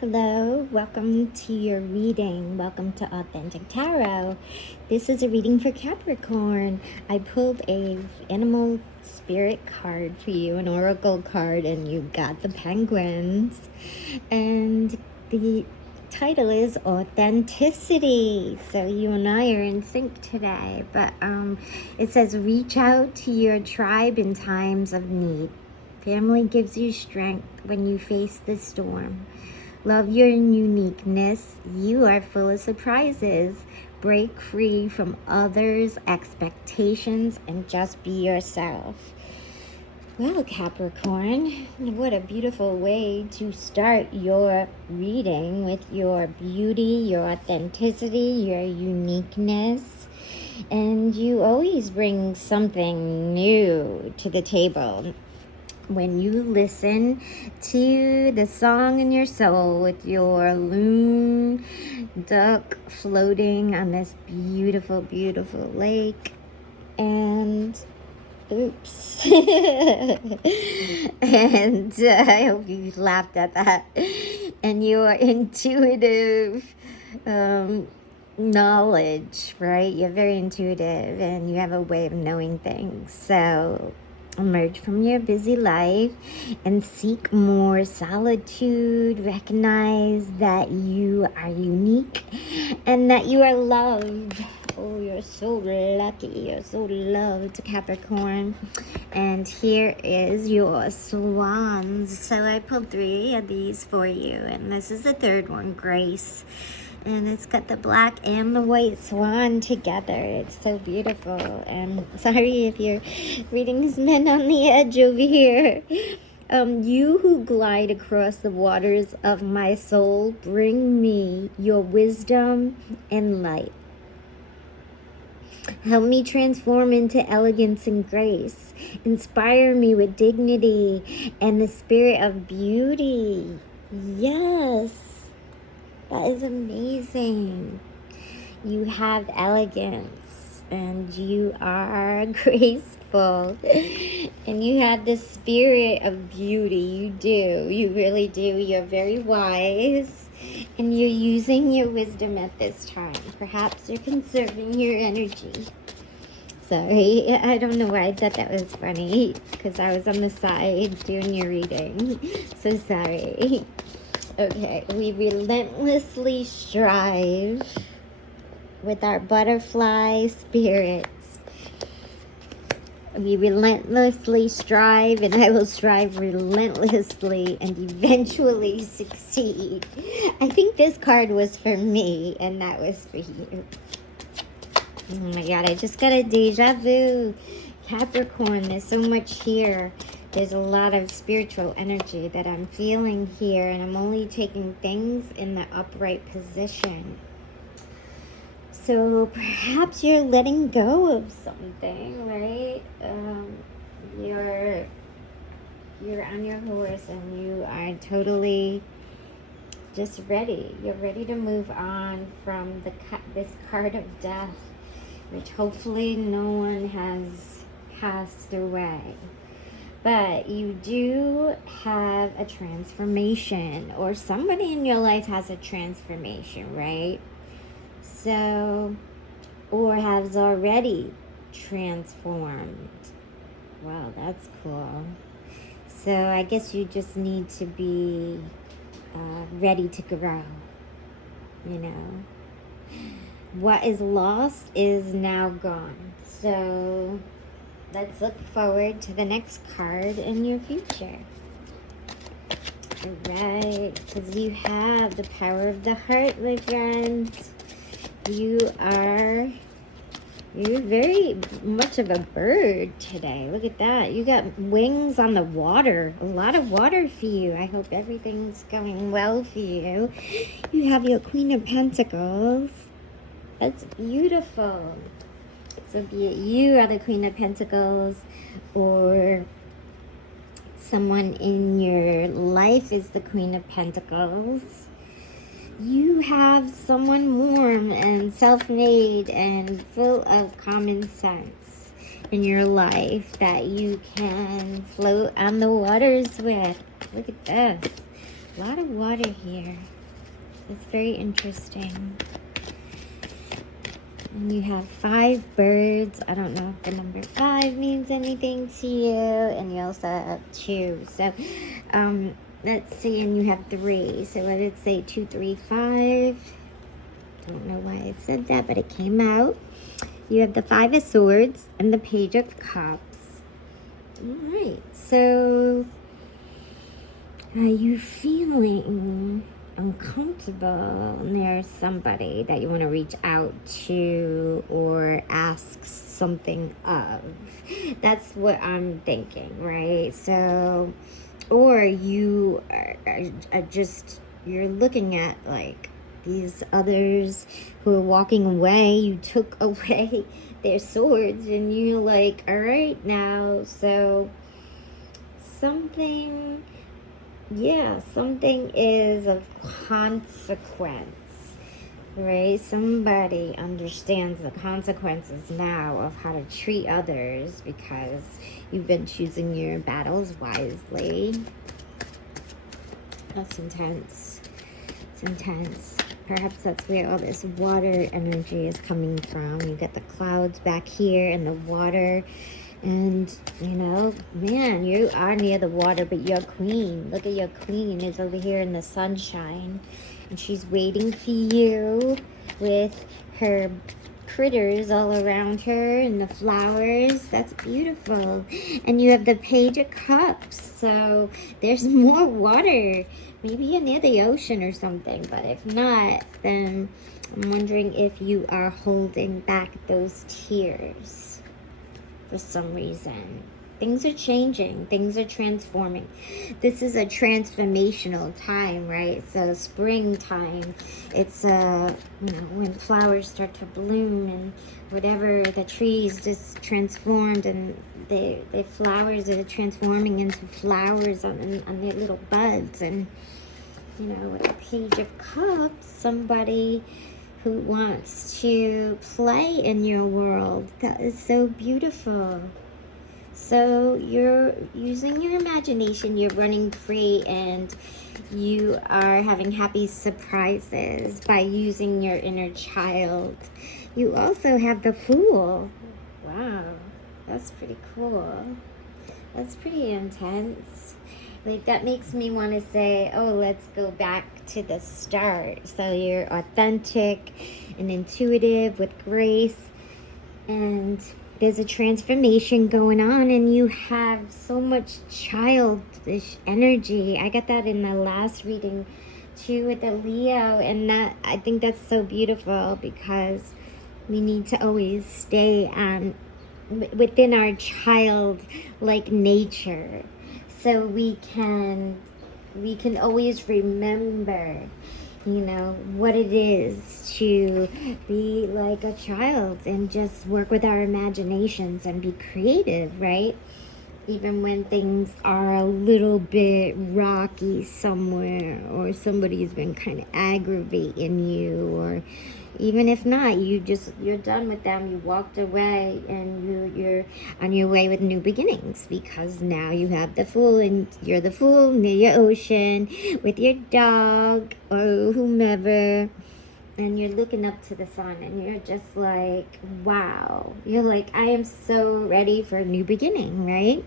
Hello, welcome to your reading. Welcome to Authentic Tarot. This is a reading for Capricorn. I pulled a animal spirit card for you, an oracle card, and you got the penguins. And the title is Authenticity. So you and I are in sync today. But it says, reach out to your tribe in times of need. Family gives you strength when you face the storm. Love your uniqueness. You are full of surprises. Break free from others' expectations and just be yourself. Well, Capricorn, what a beautiful way to start your reading with your beauty, your authenticity, your uniqueness. And you always bring something new to the table. When you listen to the song in your soul with your loon duck floating on this beautiful, beautiful lake, and oops, and I hope you laughed at that, and your intuitive knowledge, right? You're very intuitive and you have a way of knowing things. So emerge from your busy life and seek more solitude. Recognize that you are unique and that you are loved. Oh, you're so lucky. You're so loved, Capricorn. And here is your swans. So I pulled 3 of these for you. And this is the third one, Grace. And it's got the black and the white swan together. It's so beautiful. And sorry if your reading is men on the edge over here. You who glide across the waters of my soul, bring me your wisdom and light. Help me transform into elegance and grace. Inspire me with dignity and the spirit of beauty. Yes. That is amazing. You have elegance and you are graceful and you have the spirit of beauty. You do. You really do. You're very wise and you're using your wisdom at this time. Perhaps you're conserving your energy. Sorry, I don't know why I thought that was funny because I was on the side doing your reading. So sorry. Okay, we relentlessly strive with our butterfly spirits. We relentlessly strive, and I will strive relentlessly and eventually succeed. I think this card was for me, and that was for you. Oh my God, I just got a deja vu. Capricorn, there's so much here. There's a lot of spiritual energy that I'm feeling here, and I'm only taking things in the upright position. So perhaps you're letting go of something, right? You're on your horse and you are totally just ready. You're ready to move on from this card of death, which hopefully no one has passed away. But you do have a transformation, or somebody in your life has a transformation, right? So, or has already transformed. Wow, that's cool. So I guess you just need to be ready to grow, you know. What is lost is now gone. So let's look forward to the next card in your future. All right, because you have the power of the heart, my friends. You're very much of a bird today. Look at that. You got wings on the water. A lot of water for you. I hope everything's going well for you. You have your Queen of Pentacles. That's beautiful. So be it you are the Queen of Pentacles, or someone in your life is the Queen of Pentacles. You have someone warm and self-made and full of common sense in your life that you can float on the waters with. Look at this. A lot of water here. It's very interesting. And you have 5 birds. I don't know if the number 5 means anything to you. And you also have 2. So, let's see. And you have 3. So let it say 2, 3, 5. Don't know why I said that, but it came out. You have the 5 of Swords and the Page of Cups. All right. So, are you feeling uncomfortable near somebody that you want to reach out to or ask something of? That's what I'm thinking, right? So, or you are just, you're looking at like these others who are walking away. You took away their swords and you're like, all right now, so something is of consequence, right? Somebody understands the consequences now of how to treat others because you've been choosing your battles wisely. That's intense. It's intense. Perhaps that's where all this water energy is coming from. You get the clouds back here and the water. And, you know, man, you are near the water, but your queen, look at your queen, is over here in the sunshine. And she's waiting for you with her critters all around her and the flowers. That's beautiful. And you have the Page of Cups. So there's more water. Maybe you're near the ocean or something. But if not, then I'm wondering if you are holding back those tears for some reason. Things are changing. Things are transforming. This is a transformational time, right? So springtime. It's when flowers start to bloom and whatever, the trees just transformed and the flowers are transforming into flowers on their little buds. And with the Page of Cups, somebody who wants to play in your world. That is so beautiful. So you're using your imagination, you're running free, and you are having happy surprises by using your inner child. You also have the Fool. Wow, that's pretty cool. That's pretty intense. Like, that makes me want to say, oh, let's go back to the start. So you're authentic and intuitive with grace, and there's a transformation going on, and you have so much childish energy. I got that in the last reading too with the Leo, and that, I think that's so beautiful because we need to always stay within our childlike nature. So we can always remember, what it is to be like a child and just work with our imaginations and be creative, right? Even when things are a little bit rocky somewhere, or somebody's been kind of aggravating you, or even if not, you're done with them, you walked away, and you're on your way with new beginnings, because now you have the Fool, and you're the Fool near your ocean with your dog or whomever, and you're looking up to the sun, and you're just like, wow. You're like, I am so ready for a new beginning, right?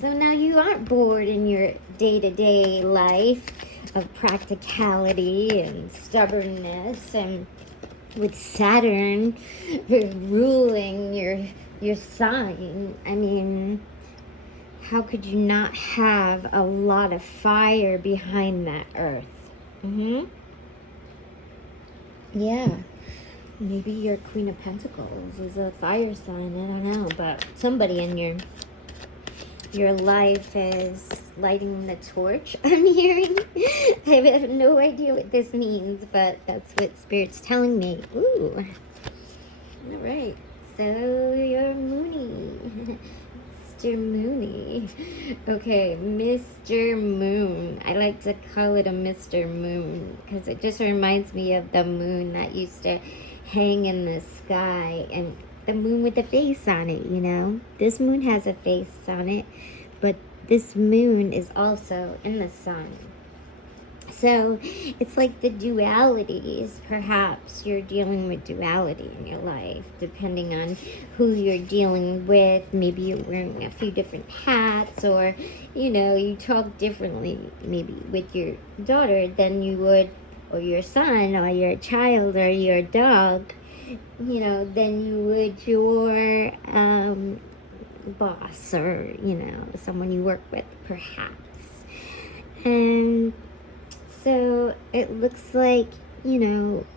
So now you aren't bored in your day-to-day life of practicality and stubbornness, and with Saturn ruling your sign. I mean, how could you not have a lot of fire behind that earth? Yeah. Maybe your Queen of Pentacles is a fire sign. I don't know. But somebody in your life is lighting the torch, I'm hearing. I have no idea what this means, but that's what Spirit's telling me. Ooh. All right. So you're Moony. Mr. Moony. Okay, Mr. Moon. I like to call it a Mr. Moon because it just reminds me of the moon that used to hang in the sky, and the moon with the face on it, This moon has a face on it, but this moon is also in the sun. So it's like the dualities. Perhaps you're dealing with duality in your life, depending on who you're dealing with. Maybe you're wearing a few different hats, or you talk differently maybe with your daughter than you would, or your son, or your child, or your dog, than you would your boss, or someone you work with, perhaps. And so it looks like, you're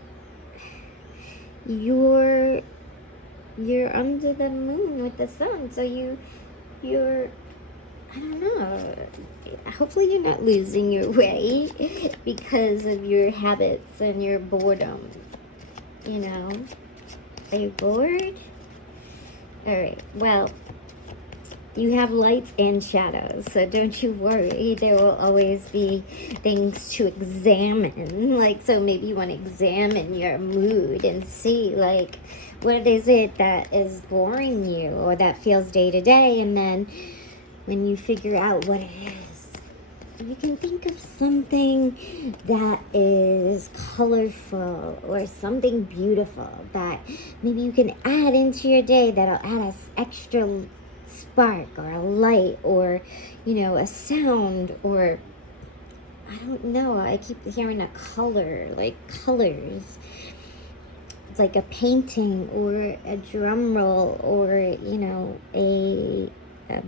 under the moon with the sun. So you're I don't know. Hopefully you're not losing your way because of your habits and your boredom. Are you bored? All right. Well, you have lights and shadows, so don't you worry. There will always be things to examine. So maybe you want to examine your mood and see, what is it that is boring you or that feels day to day. And then when you figure out what it is, you can think of something that is colorful or something beautiful that maybe you can add into your day that'll add an extra spark or a light or a sound, or I don't know, I keep hearing a color, like colors. It's like a painting or a drum roll or a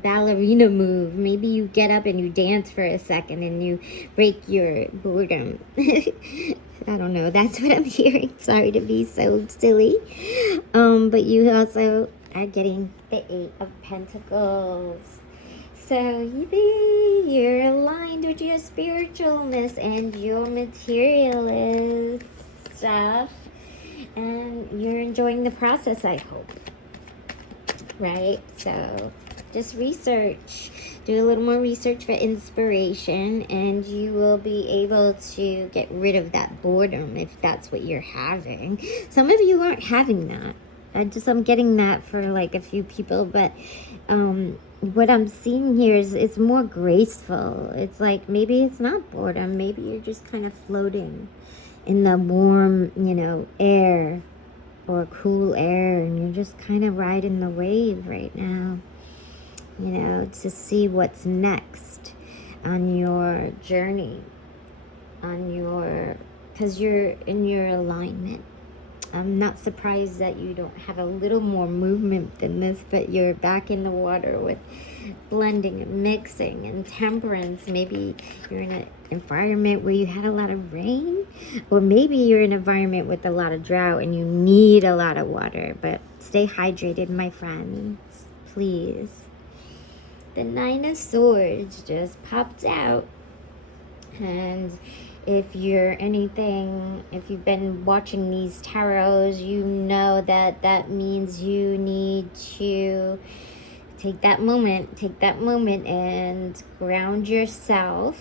ballerina move. Maybe you get up and you dance for a second and you break your boredom. I don't know, that's what I'm hearing. Sorry to be so silly. But you also are getting the Eight of Pentacles. So you're aligned with your spiritualness and your materialist stuff, and you're enjoying the process, I hope. Right? So just research. Do a little more research for inspiration, and you will be able to get rid of that boredom if that's what you're having. Some of you aren't having that. I'm getting that for a few people, but what I'm seeing here is it's more graceful. It's like maybe it's not boredom. Maybe you're just kind of floating in the warm, air or cool air, and you're just kind of riding the wave right now, to see what's next on your journey, because you're in your alignment. I'm not surprised that you don't have a little more movement than this, but you're back in the water with blending and mixing and temperance. Maybe you're in an environment where you had a lot of rain, or maybe you're in an environment with a lot of drought and you need a lot of water. But stay hydrated, my friends, please. The Nine of Swords just popped out, and if you've been watching these tarots, you know that means you need to take that moment and ground yourself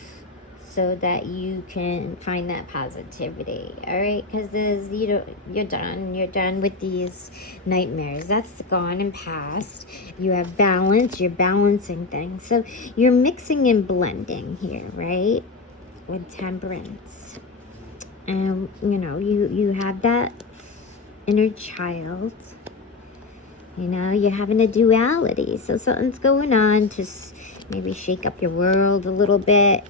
so that you can find that positivity. All right, because you're done with these nightmares. That's gone and past. You have balance. You're balancing things, so you're mixing and blending here, right? With temperance, and you have that inner child. You're having a duality, so something's going on to maybe shake up your world a little bit.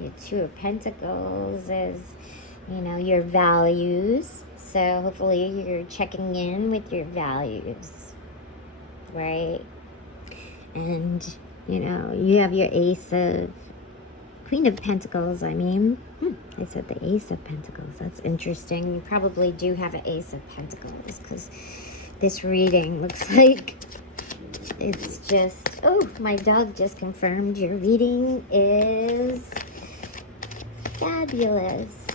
Your Two of Pentacles is your values, so hopefully you're checking in with your values, right? And you have your Queen of Pentacles, I said the Ace of Pentacles. That's interesting. You probably do have an Ace of Pentacles, because this reading looks like it's just... Oh, my dog just confirmed your reading is fabulous.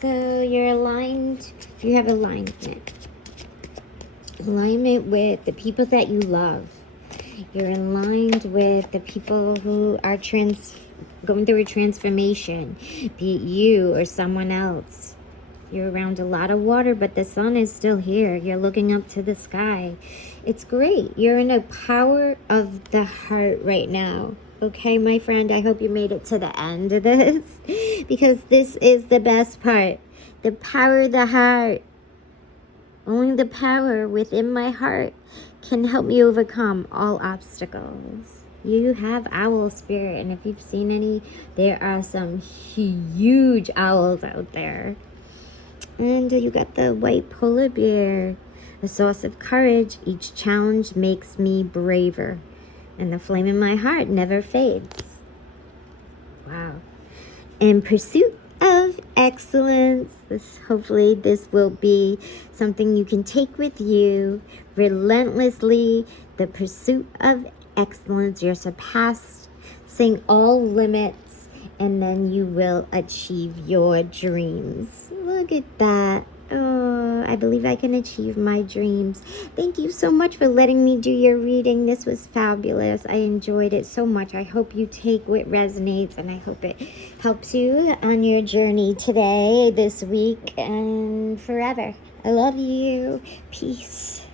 So you're aligned. You have alignment. Alignment with the people that you love. You're aligned with the people who are going through a transformation, be it you or someone else. You're around a lot of water, but the sun is still here. You're looking up to the sky. It's great. You're in a power of the heart right now. Okay, my friend, I hope you made it to the end of this because this is the best part. The power of the heart. Only the power within my heart can help me overcome all obstacles. You have owl spirit, and if you've seen any, there are some huge owls out there. And you got the white polar bear, a source of courage. Each challenge makes me braver, and the flame in my heart never fades. Wow. In pursuit of excellence. Hopefully this will be something you can take with you relentlessly. The pursuit of excellence. You're surpassing all limits, and then you will achieve your dreams. Look at that. Oh, I believe I can achieve my dreams. Thank you so much for letting me do your reading. This was fabulous. I enjoyed it so much. I hope you take what resonates, and I hope it helps you on your journey today, this week, and forever. I love you. Peace.